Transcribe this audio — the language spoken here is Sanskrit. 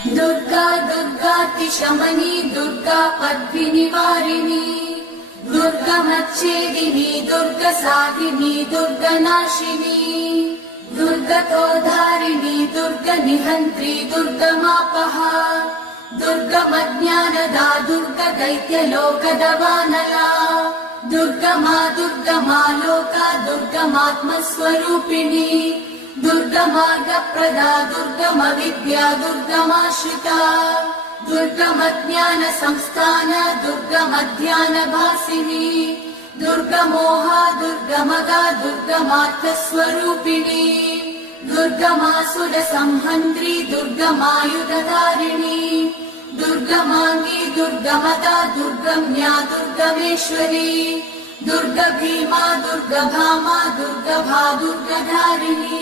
दुर्गा दुर्गातिशमनी दुर्गा पद्मिनिवारिणी दुर्गमच्छेदिनी दुर्गसाधिनी दुर्गनाशिनी दुर्गतोधारिणी दुर्गनिहन्त्री दुर्गमापहा दुर्गमज्ञानदा दुर्गदैत्यलोकदवानला दुर्गमा दुर्गमा लोका दुर्गमात्मस्वरूपिणी दुर्गमार्गप्रदा दुर्गमविद्या दुर्गमाश्रिता दुर्गमज्ञानसंस्थान दुर्गमध्यानभासिनी दुर्गमोहा दुर्गमगा दुर्गमार्थस्वरूपिणी दुर्गमासुरसंहन्त्री दुर्गमायुधधारिणी दुर्गमाङ्गी दुर्गमदा दुर्गम्या दुर्गमेश्वरी दुर्गभीमा दुर्गभामा दुर्गभा दुर्गधारिणी।